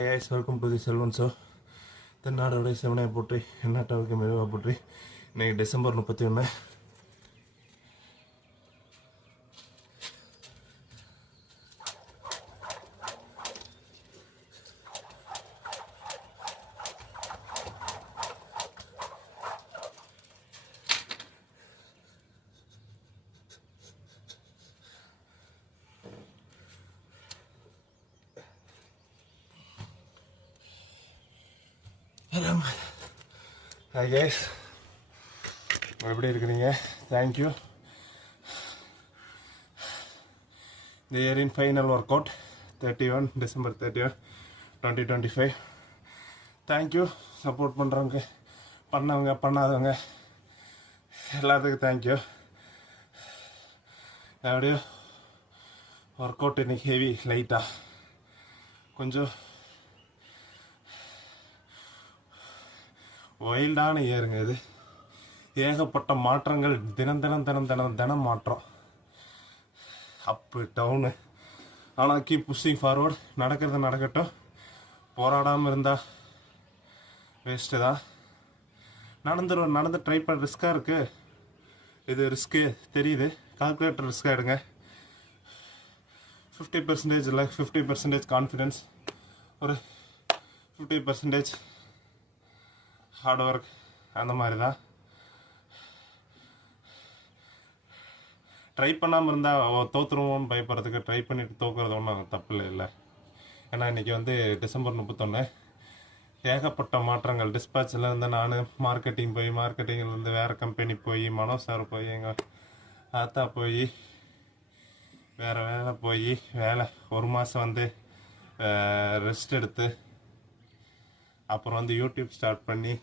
guys, welcome to the Selvan Show. தென்னாடோட சிவனையை போற்றி எந்நாட்டவருக்கு மெதுவாக போற்றி. இன்னைக்கு டிசம்பர் 31. ஹாய் கைஸ், எப்படி இருக்கிறீங்க? தேங்க்யூ. இந்த இயரின் final work out 31 December 31 2025. Thank you. Support பண்ணுறவங்க, பண்ணவங்க, பண்ணாதவங்க எல்லாத்துக்கும் தேங்க்யூ. எப்படியோ ஒர்க் அவுட் இன்னைக்கு ஹெவி, லைட்டாக கொஞ்சம் வைல்டான இயருங்க இது. ஏகப்பட்ட மாற்றங்கள், தினம் மாற்றம், அப்பு டவுனு. ஆனால் கீப் புஷிங் ஃபார்வர்ட். நடக்கிறது நடக்கட்டும். போராடாமல் இருந்தால் வேஸ்ட்டு தான். நடந்து ட்ரை பண்ண ரிஸ்க்காக இருக்குது. இது ரிஸ்க்கு தெரியுது. கால்குலேட்டர் ரிஸ்க்காக எடுங்க. 50% இல்லை, 50% கான்ஃபிடென்ஸ், ஒரு 50% ஹார்ட் ஒர்க், அந்த மாதிரி தான். ட்ரை பண்ணாமல் இருந்தால் தோற்றுருவோம்னு பயப்படுறதுக்கு ட்ரை பண்ணிவிட்டு தோக்குறது ஒன்றும் தப்பு இல்லை. ஏன்னா இன்றைக்கி வந்து டிசம்பர் 31. ஏகப்பட்ட மாற்றங்கள். டிஸ்பேட்சில் இருந்து நான் மார்க்கெட்டிங் போய், மார்க்கெட்டிங்கிலேருந்து வேறு கம்பெனி போய், மனோ சார் போய், எங்கள் ஆத்தா போய், வேறு வேலை போய், ஒரு மாதம் வந்து ரெஸ்ட் எடுத்து, அப்புறம் வந்து யூடியூப் ஸ்டார்ட் பண்ணி,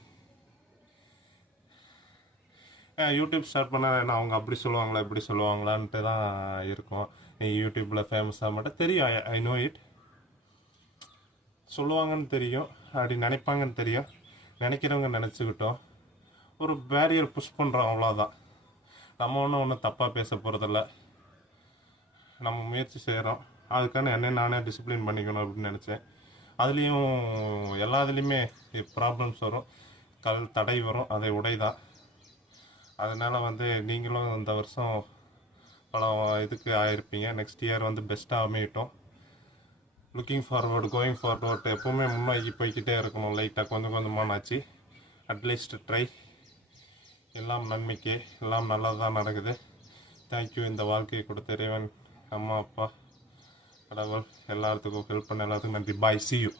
யூடியூப் ஸ்டார்ட் பண்ணால் என்ன அவங்க அப்படி சொல்லுவாங்களா இப்படி சொல்லுவாங்களான்ட்டு தான் இருக்கும். நீ யூடியூப்பில் ஃபேமஸாக மாட்டேன் தெரியும். I know it. சொல்லுவாங்கன்னு தெரியும், அப்படி நினைப்பாங்கன்னு தெரியும். நினைக்கிறவங்க நினச்சிக்கிட்டோம். ஒரு பேரியர் புஷ் பண்ணுறோம், அவ்வளோதான். நம்ம ஒன்றும் தப்பாக பேச போகிறதில்ல. நம்ம முயற்சி செய்கிறோம். அதுக்கான என்ன நானே டிசிப்ளின் பண்ணிக்கணும் அப்படின்னு நினச்சேன். அதுலேயும் எல்லாத்துலேயுமே ப்ராப்ளம்ஸ் வரும், தடை வரும். அதை உடைதான். அதனால் வந்து நீங்களும் இந்த வருஷம் பல இதுக்கு ஆகிருப்பீங்க. நெக்ஸ்ட் இயர் வந்து பெஸ்ட்டாக அமையட்டும். லுக்கிங் ஃபார்வர்டு, கோயிங் ஃபார்வர்டு, எப்போவுமே முன்னோக்கி போய்கிட்டே இருக்கணும். லைட்டாக கொஞ்சமானாச்சு. At least try. எல்லாம் நன்மைக்கு, எல்லாம் நல்லது தான் நடக்குது. தேங்க்யூ. இந்த வாழ்க்கையை கொடுத்த இறைவன், அம்மா, அப்பா, கடவுள், எல்லாத்துக்கும் ஹெல்ப் பண்ண எல்லாத்துக்கும் நன்றி. பாய், see you.